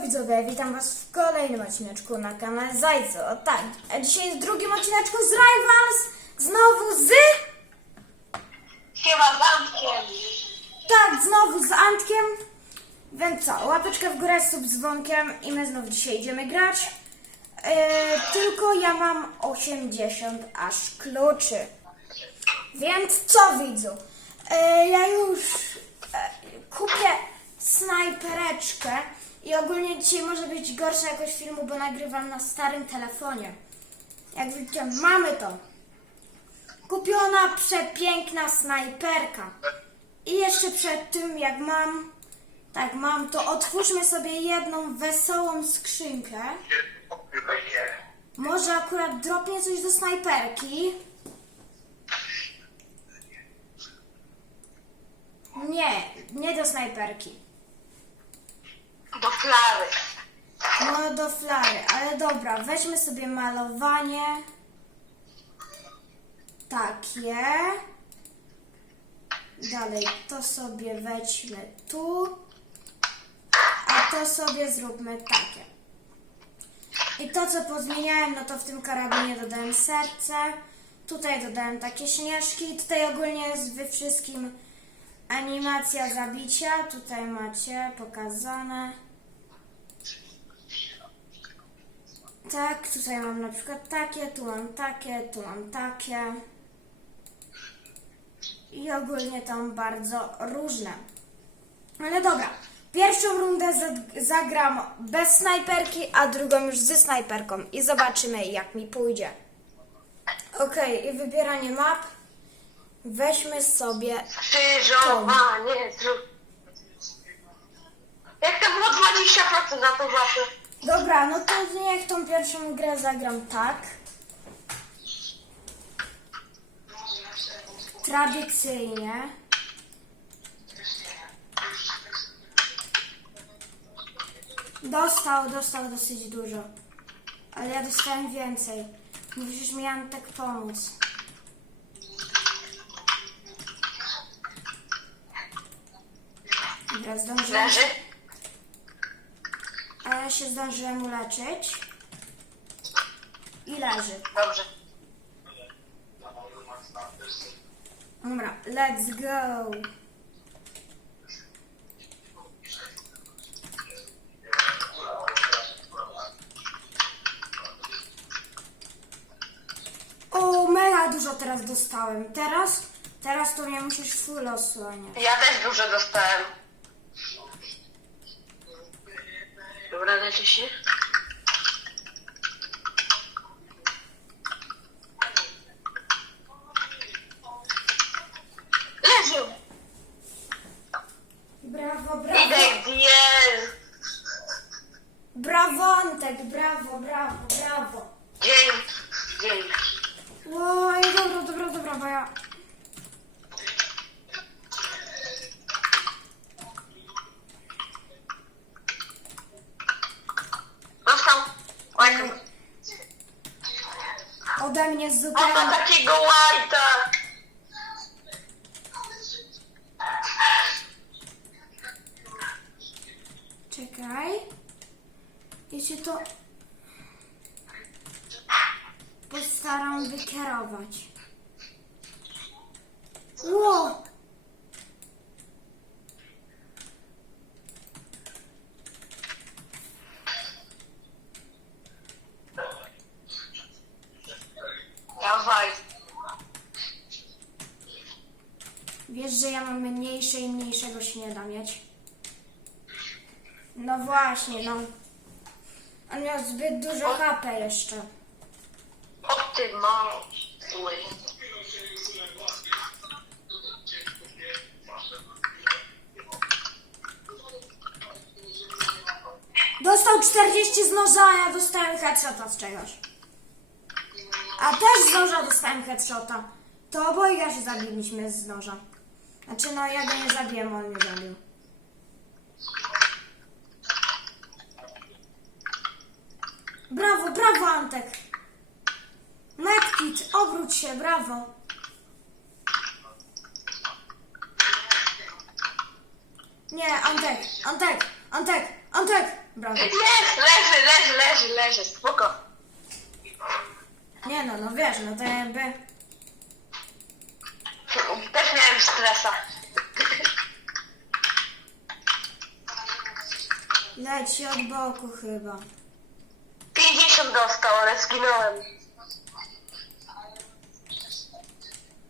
widzowie, witam was w kolejnym odcineczku na kanale Zajco. O tak, a dzisiaj jest drugim odcineczku z Rivals, znowu z... Chyba zamkiem. Tak, znowu z Antkiem. Więc co, łapeczkę w górę, sub z dzwonkiem i my znowu dzisiaj idziemy grać. E, tylko ja mam 80 aż kluczy. Więc co widzu? E, ja już e, kupię snajpereczkę i ogólnie dzisiaj może być gorsza jakość filmu, bo nagrywam na starym telefonie. Jak widzicie, mamy to. Kupiona przepiękna snajperka. I jeszcze przed tym, jak mam, tak mam, to otwórzmy sobie jedną wesołą skrzynkę. Może akurat dropnie coś do snajperki. Nie, nie do snajperki. Do flary. No do flary, ale dobra, weźmy sobie malowanie. Takie. Dalej, to sobie weźmy tu. A to sobie zróbmy takie. I to, co pozmieniałem, no to w tym karabinie dodałem serce. Tutaj dodałem takie śnieżki. Tutaj ogólnie jest we wszystkim animacja zabicia. Tutaj macie pokazane. Tak, tutaj mam na przykład takie, tu mam takie, tu mam takie. I ogólnie tam bardzo różne. Ale dobra, pierwszą rundę za- zagram bez snajperki, a drugą już ze snajperką i zobaczymy jak mi pójdzie. Okej, i wybieranie map. Weźmy sobie Krzyżowanie dróg. Jak to było 20% na tą mapę? Dobra, no to niech tą pierwszą grę zagram tak. Tradycyjnie. Dostał, dostał dosyć dużo. Ale ja dostałem więcej. Musisz mi Antek pomóc. Dobra, zdążyłem. A ja się zdążyłem uleczyć. I leży. Dobrze. Dobra, let's go. O, mega dużo teraz dostałem. Teraz, teraz to mnie musisz full osłaniać. Ja też dużo dostałem. Dobra, leczę się. Brawo, Idę brawo. gdzie? Brawo, Antek, brawo, brawo. Dzięki, dzięki. Oj, dobra, dobra, dobra, bo ja... Dostał. Oj, Ode mnie ma zupełnie... takiego łajta. Czekaj. Ja się to postaram wykierować. Ło! Dawaj. Wiesz, że ja mam mniejsze i mniejszego się nie da mieć. No właśnie, no. On miał zbyt dużo HP jeszcze. O ty. Dostał 40 z noża, a ja dostałem headshota z czegoś. A też z noża dostałem headshota. To obojga się zabiliśmy z noża. Znaczy, no ja go nie zabiłem, on mnie zabił. Brawo, brawo Antek! Medkit, obróć się, brawo! Nie, Antek, Antek, Antek, Antek! Brawo. Jest, leży, leży, leży, leży, spoko. Nie no, no wiesz, no to jakby... Stresa. Leci od boku chyba. 50 dostał, ale zginąłem.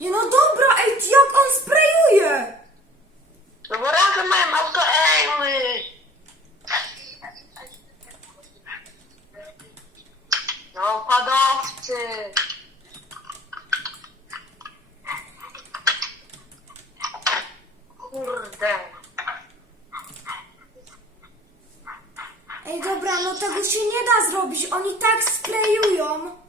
Nie no dobra, ej, jak on sprayuje! No bo razem mają auto aimy. No, padowcy. Kurde. Ej, dobra, no tego się nie da zrobić, oni tak sprayują.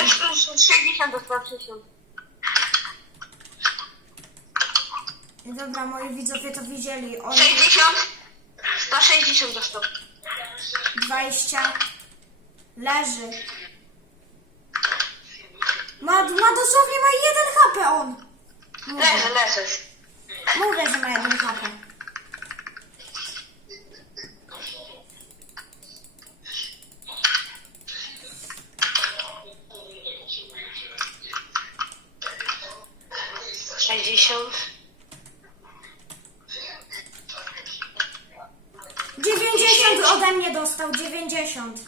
Już 60 do 160. Ej, dobra, moi widzowie to widzieli, oni 60? 160 dostał. 20 leży. Ma, ma dosłownie ma jeden HP on. Mówię, Leży, leży. mówię, że ma jeden HP. 90 ode mnie dostał, 90.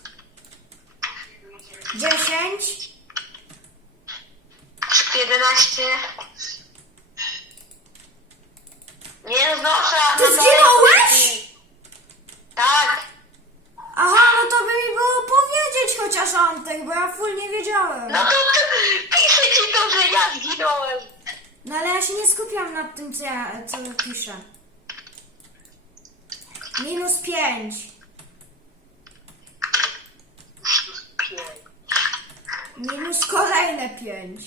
10. Jedenaście. Nie znoszę. Ty na dole zginąłeś? Tak. Aha, no to by mi było powiedzieć chociaż Antek, bo ja full nie wiedziałem. No to piszę ci to, że ja zginąłem. No ale ja się nie skupiam nad tym, co ja co piszę. Minus 5. Minus kolejne 5.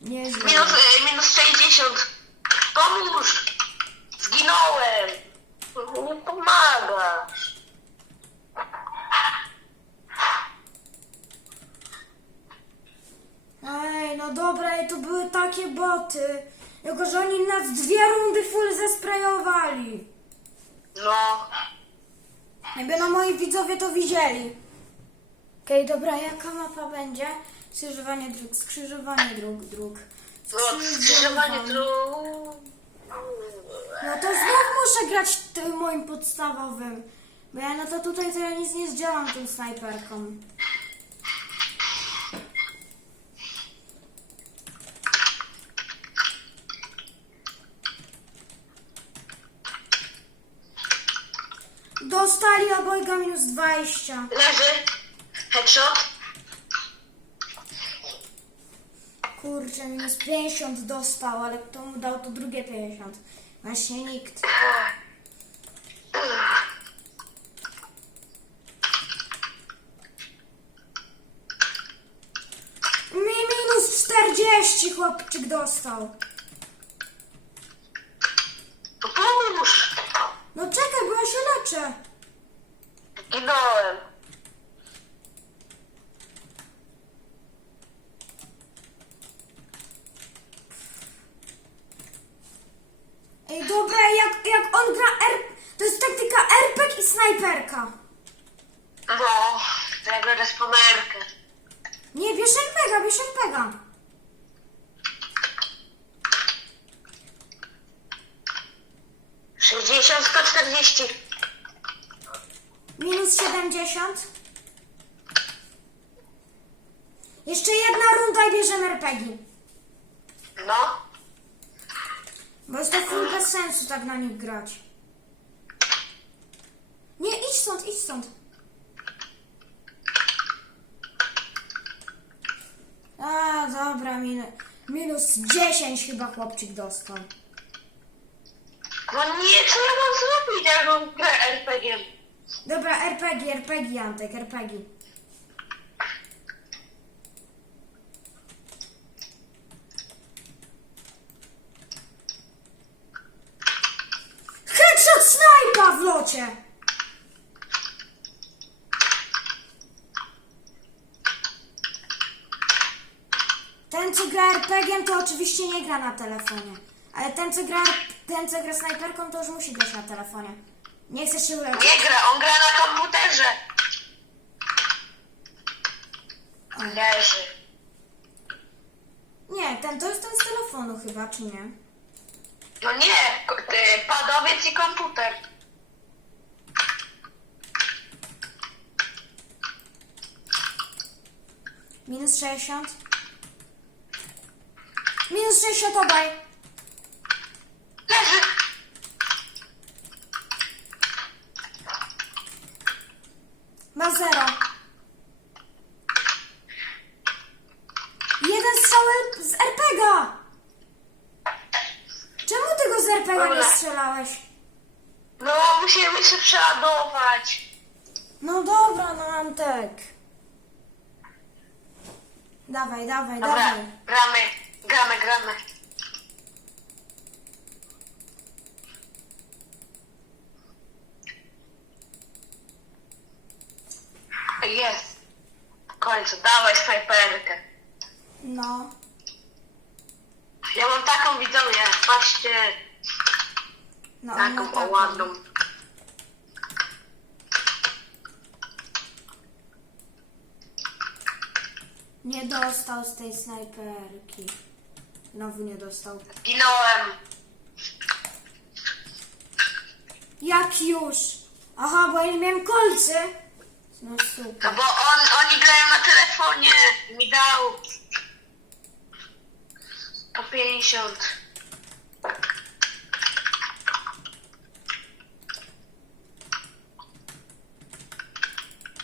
Nieźle. Minus, e, minus 60. Pomóż. Zginąłem. Nie pomagasz. Ej, no dobra, ej, to były takie boty. Tylko, że oni nas dwie rundy full zesprayowali. No. Jakby no moi widzowie to widzieli. Okej, dobra, jaka mapa będzie? Skrzyżowanie dróg, skrzyżowanie dróg, dróg. No, skrzyżowanie dróg. No to znów muszę grać tym moim podstawowym. Bo ja no to tutaj to ja nic nie zdziałam tą snajperką. Obojga minus 20. Leży. Headshot. Kurczę, minus 50 dostał, ale kto mu dał to drugie 50? Właśnie nikt. Mi minus 40 chłopczyk dostał. To pomóż. No czekaj, bo ja się leczę. Zginąłem. Ej, dobra, jak, jak on gra R... To jest taktyka RPG i snajperka. No, to ja biorę spamerkę. Nie, bierz RPGa, bierz RPGa. Sześćdziesiąt, sto czterdzieści. Minus 70. Jeszcze jedna runda i bierzemy RPG. No. Bo jest to full bez sensu tak na nich grać. Nie, idź stąd, idź stąd. A, dobra, min minus 10 chyba chłopczyk dostał. No nie, co ja mam zrobić, jak mam grę RPG? Dobra, RPG, RPG, Antek, RPG. Headshot snajpa w locie! ten, co RPG-iem, to oczywiście nie gra na telefonie. Ale ten, co gra, ten, co gra snajperką, to już musi grać na telefonie. Nie chce się uleczyć. Nie gra, on gra na komputerze. Leży. Nie, ten to jest ten z telefonu chyba, czy nie? No nie, ty, padowiec i komputer. Minus 60. Minus 60 obaj. Leży. Ma zero. Jeden strzał z RPG-a! Czemu tego z RPG nie Dobra. strzelałeś? No, musimy się przeładować. No dobra, no Antek. Dawaj, dawaj, Dobra, dawaj. gramy, gramy, gramy. Jest. W końcu, dawaj snajperkę. No. Ja mam taką widownię, patrzcie, No, on ma taką o taką. ładną. Nie dostał z tej snajperki. Znowu nie dostał. Ginąłem. Jak już? Aha, bo ja nie miałem kolcy. No No super. bo on, oni grają na telefonie. Mi dał. Po 50.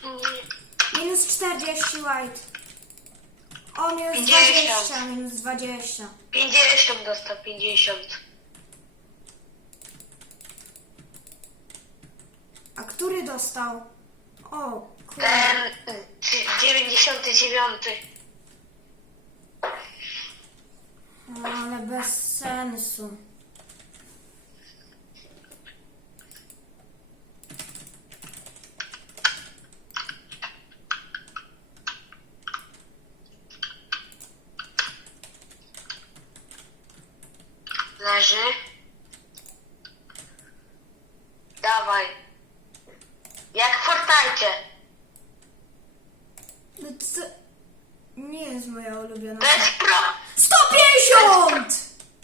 Nie. Minus 40 white. O, minus 50. 20, minus 20. 50 dostał, 50. A który dostał? O, kurde. Ten y, 99. Ale bez sensu. Leży. Dawaj. Jak w Fortnite. No co? Nie jest moja ulubiona. To jest pro... 150!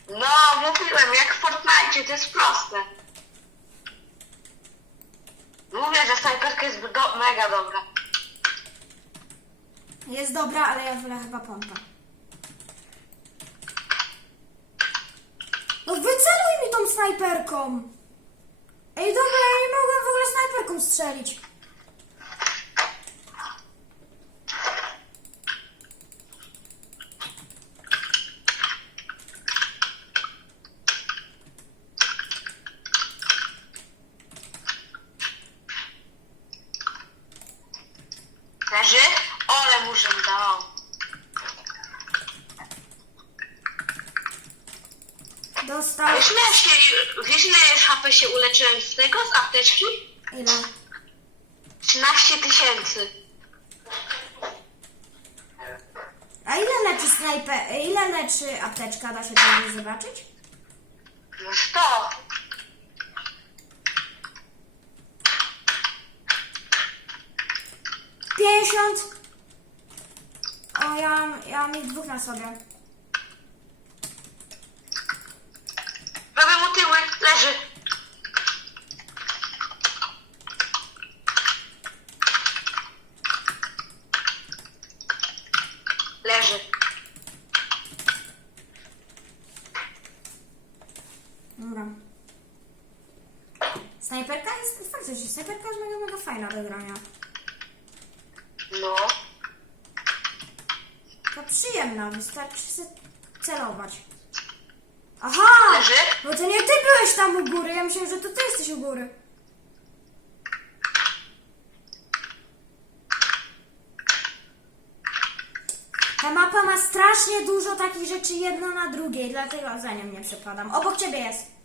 No, mówiłem, jak w Fortnite, to jest proste. Mówię, że snajperka jest do... mega dobra. Jest dobra, ale ja wolę chyba pompa. No wyceluj mi tą snajperką! Ej, dobra, ja nie mogłem w ogóle snajperką strzelić. Leży? Ole muszę dał. Dostał. Wiesz, ile się, wiesz ile już HP się uleczyłem z tego, z apteczki? Ile? 13 tysięcy. A ile leczy snajper... Ile leczy apteczka? Da się to zobaczyć? No 100. Pięćdziesiąt. O, ja, ja mam ich dwóch na sobie. Robię mu tyły, leży. Leży. Dobra. Snajperka jest, faktycznie, snajperka jest mega, mega fajna do grania. No. To przyjemna, wystarczy się celować. Aha! Leży? No to nie ty byłeś tam u góry, ja myślałem, że to ty jesteś u góry. Ta mapa ma strasznie dużo takich rzeczy jedno na drugiej, dlatego za nią nie przepadam. Obok ciebie jest.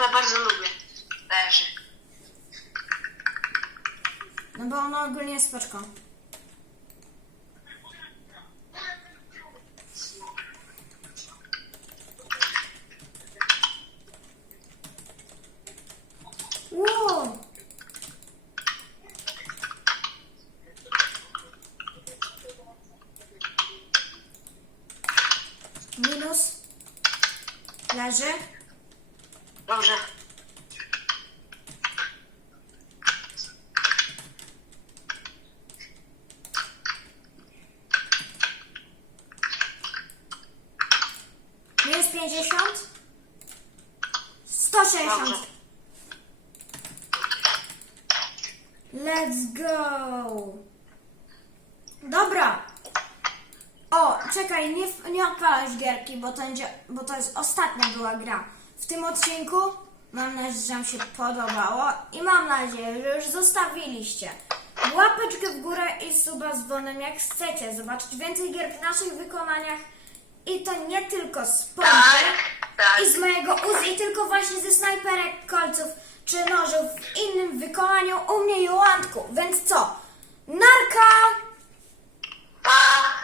Mapę bardzo lubię. Leży. No bo ona ogólnie jest spoczko. Wow! Minus. Leży. Dobrze. Minus 50. 160. Dobrze. Let's go. Dobra. O, czekaj, nie, nie odpalać gierki, bo to, będzie, bo to jest ostatnia była gra w tym odcinku. Mam nadzieję, że Wam się podobało i mam nadzieję, że już zostawiliście łapeczkę w górę i suba z dzwonem jak chcecie zobaczyć więcej gier w naszych wykonaniach i to nie tylko z Polski tak, tak. i z mojego UZ i tylko właśnie ze snajperek, kolców czy nożów w innym wykonaniu u mnie i u Więc co? Narka! Pa!